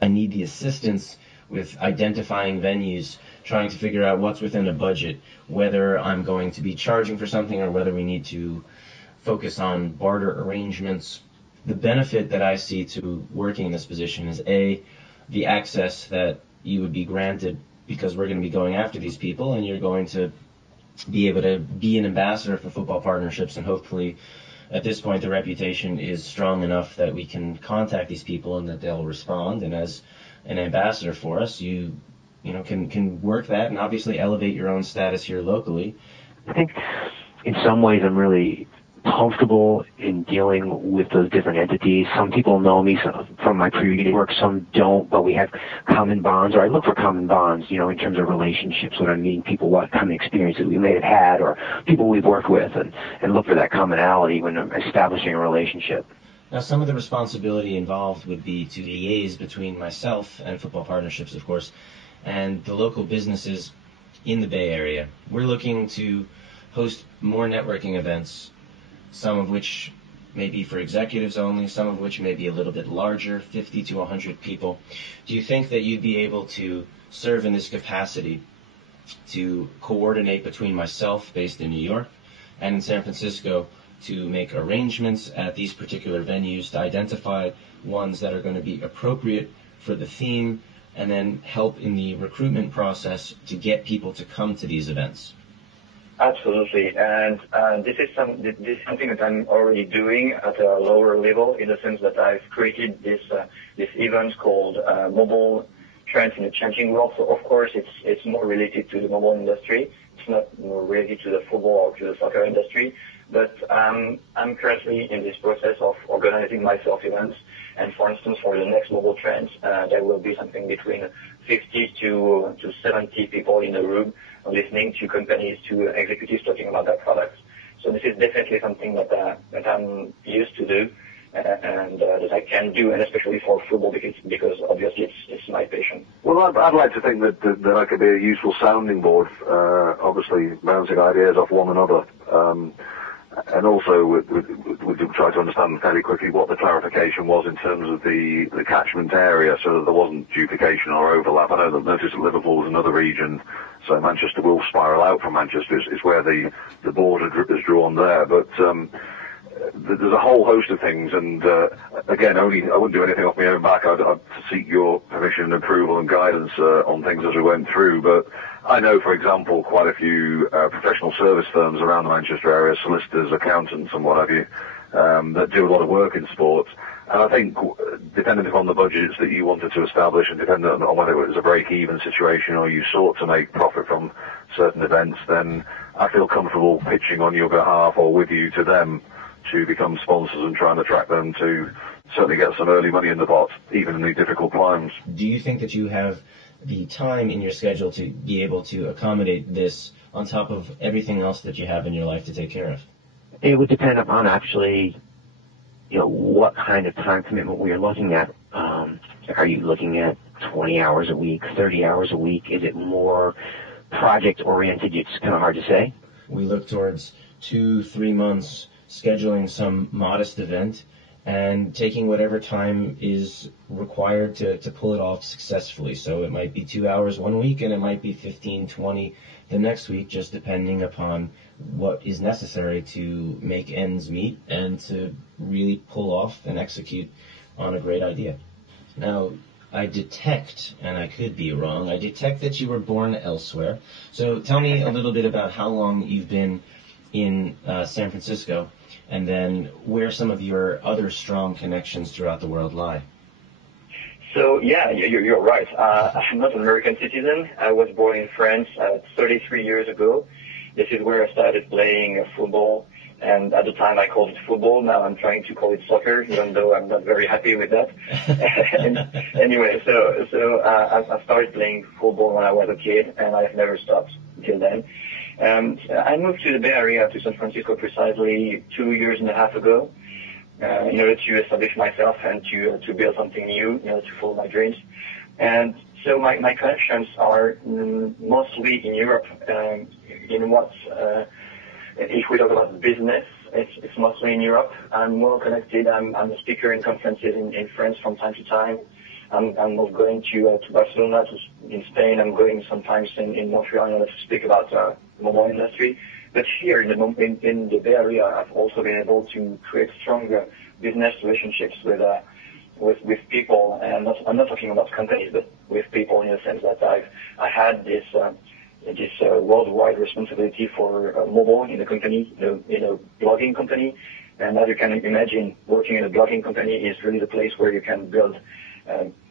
I need the assistance with identifying venues, trying to figure out what's within a budget, whether I'm going to be charging for something or whether we need to focus on barter arrangements. The benefit that I see to working in this position is A, the access that you would be granted because we're going to be going after these people, and you're going to be able to be an ambassador for football partnerships, and hopefully at this point the reputation is strong enough that we can contact these people and that they'll respond, and as an ambassador for us, you can work that and obviously elevate your own status here locally. I think in some ways I'm really comfortable in dealing with those different entities. Some people know me from my previous work, some don't, but we have common bonds, or I look for common bonds, in terms of relationships when I'm meeting people, what kind of experiences we may have had, or people we've worked with, and look for that commonality when I'm establishing a relationship. Now, some of the responsibility involved would be to liaise between myself and football partnerships, of course, and the local businesses in the Bay Area. We're looking to host more networking events, some of which may be for executives only, some of which may be a little bit larger, 50 to 100 people. Do you think that you'd be able to serve in this capacity to coordinate between myself, based in New York, and in San Francisco, to make arrangements at these particular venues, to identify ones that are going to be appropriate for the theme, and then help in the recruitment process to get people to come to these events? Absolutely, and this is something that I'm already doing at a lower level, in the sense that I've created this event called Mobile Trends in a Changing World. So of course it's more related to the mobile industry. It's not more related to the football or to the soccer industry. But I'm currently in this process of organizing myself events. And for instance, for the next Mobile Trends, there will be something between 50 to 70 people in the room listening to companies, to executives talking about their products. So this is definitely something that I'm used to do and that I can do, and especially for football because obviously it's my passion. Well, I'd like to think that I could be a useful sounding board, obviously bouncing ideas off one another. And also, we'd try to understand fairly quickly what the clarification was in terms of the catchment area, so that there wasn't duplication or overlap. I know that notice that Liverpool is another region, so Manchester will spiral out from Manchester is where the board is drawn there. But there's a whole host of things, and again, I wouldn't do anything off my own back. I'd seek your permission and approval and guidance on things as we went through. But I know, for example, quite a few professional service firms around the Manchester area, solicitors, accountants, and what have you, that do a lot of work in sports. And I think, depending upon the budgets that you wanted to establish, and depending on whether it was a break-even situation or you sought to make profit from certain events, then I feel comfortable pitching on your behalf or with you to them to become sponsors and try and attract them to certainly get some early money in the pot, even in these difficult times. Do you think that you have the time in your schedule to be able to accommodate this on top of everything else that you have in your life to take care of? It would depend upon actually, what kind of time commitment we are looking at. Are you looking at 20 hours a week, 30 hours a week? Is it more project-oriented? It's kind of hard to say. We look towards 2-3 months scheduling some modest event and taking whatever time is required to pull it off successfully. So it might be 2 hours one week, and it might be 15, 20 the next week, just depending upon what is necessary to make ends meet and to really pull off and execute on a great idea. Now, I detect, and I could be wrong, I detect that you were born elsewhere. So tell me a little bit about how long you've been in San Francisco, and then where some of your other strong connections throughout the world lie. So, yeah, you're right. I'm not an American citizen. I was born in France 33 years ago. This is where I started playing football, and at the time I called it football. Now I'm trying to call it soccer, even though I'm not very happy with that. Anyway, so I started playing football when I was a kid, and I've never stopped until then. I moved to the Bay Area, to San Francisco, precisely 2.5 years ago, in order to establish myself and to build something new, to follow my dreams. And so my connections are mostly in Europe. If we talk about business, it's mostly in Europe. I'm more connected. I'm a speaker in conferences in France from time to time. I'm not going to Barcelona in Spain. I'm going sometimes in Montreal in order to speak about mobile industry. But here in the Bay Area, I've also been able to create stronger business relationships with people, and I'm not talking about companies, but with people in the sense that I had this worldwide responsibility for mobile in a company, in a blogging company. And as you can imagine, working in a blogging company is really the place where you can build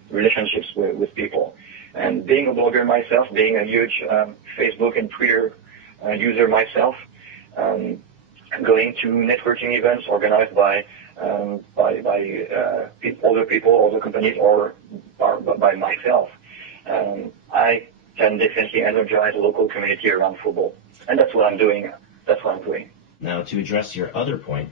relationships with people. And being a blogger myself, being a huge Facebook and Twitter user myself, going to networking events organized by other people, other companies, or by myself, I can definitely energize a local community around football. And that's what I'm doing. Now, to address your other point,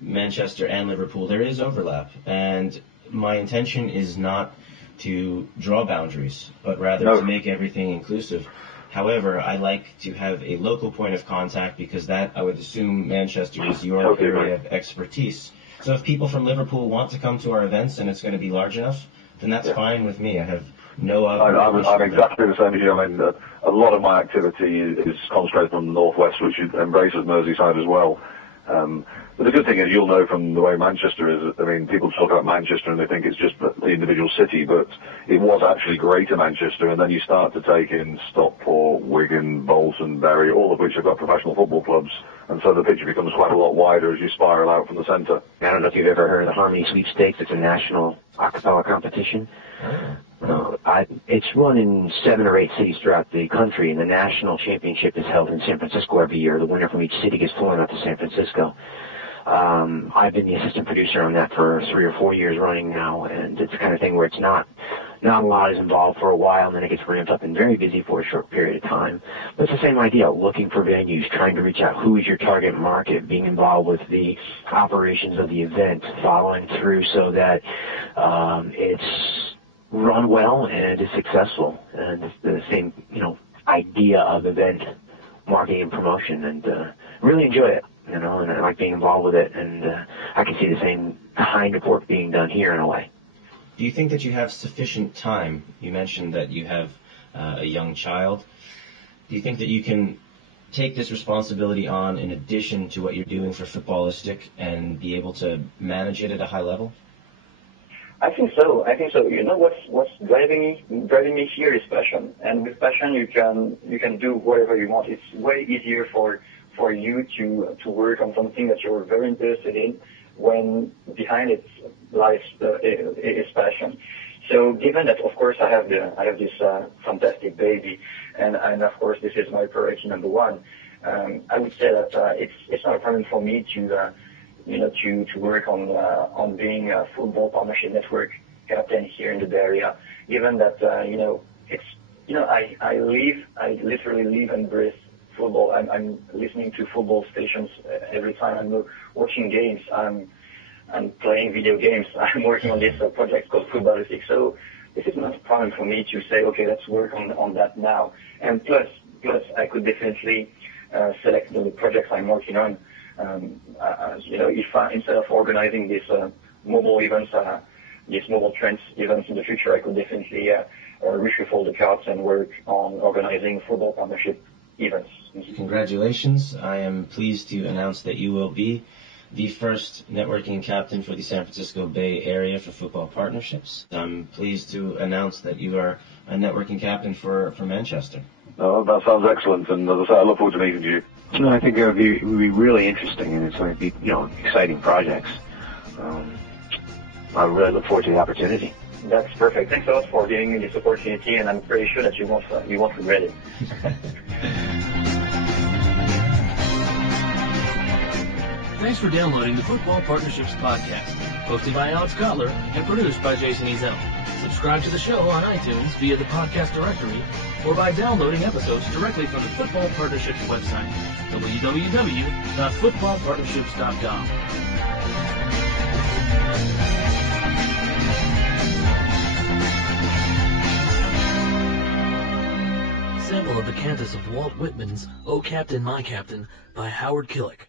Manchester and Liverpool, there is overlap. And my intention is not to draw boundaries, but rather to make everything inclusive. However, I like to have a local point of contact because that, I would assume, Manchester is your area of expertise. So if people from Liverpool want to come to our events and it's going to be large enough, then that's fine with me. I have no other... I'm exactly the same as you. I mean, a lot of my activity is concentrated on the northwest, which embraces Merseyside as well. But the good thing is, you'll know from the way Manchester is, I mean, people talk about Manchester and they think it's just the individual city, but it was actually Greater Manchester, and then you start to take in Stockport, Wigan, Bolton, Bury, all of which have got professional football clubs, and so the picture becomes quite a lot wider as you spiral out from the centre. I don't know if you've ever heard of the Harmony Sweepstakes. It's a national a cappella competition. It's run in 7 or 8 cities throughout the country, and the national championship is held in San Francisco every year. The winner from each city gets flown out to San Francisco. I've been the assistant producer on that for 3 or 4 years running now, and it's the kind of thing where it's not a lot is involved for a while, and then it gets ramped up and very busy for a short period of time. But it's the same idea, looking for venues, trying to reach out who is your target market, being involved with the operations of the event, following through so that it's run well and is successful. And it's the same, idea of event marketing and promotion, and really enjoy it. And I like being involved with it, and I can see the same kind of work being done here in a way. Do you think that you have sufficient time? You mentioned that you have a young child. Do you think that you can take this responsibility on in addition to what you're doing for Footballistic and be able to manage it at a high level? I think so. What's driving me here is passion, and with passion you can do whatever you want. It's way easier for you to work on something that you're very interested in when behind it lies is passion. So given that, of course, I have this fantastic baby, and of course this is my priority number one. I would say that it's not a problem for me to work on being a football partnership network captain here in the Bay Area. Given that I literally live and breathe football. I'm listening to football stations every time I'm watching games. I'm playing video games. I'm working on this project called Footballistic. So this is not a problem for me to say, okay, let's work on that now. And plus, I could definitely select the projects I'm working on. If instead of organizing these mobile events, these mobile trends events in the future, I could definitely reshuffle the cards and work on organizing football partnership events. Congratulations. I am pleased to announce that you will be the first networking captain for the San Francisco Bay Area for football partnerships. I'm pleased to announce that you are a networking captain for Manchester. Oh, that sounds excellent, and as I say, I look forward to meeting you. No, I think it would be really interesting, and it's going to be, exciting projects. I really look forward to the opportunity. That's perfect. Thanks a lot for giving me this opportunity, and I'm pretty sure that you won't regret it. Thanks for downloading the Football Partnerships Podcast, hosted by Alex Kotler and produced by Jason Ezel. Subscribe to the show on iTunes via the podcast directory or by downloading episodes directly from the Football Partnerships website, www.footballpartnerships.com. Sample of the cantus of Walt Whitman's O Captain, My Captain by Howard Killick.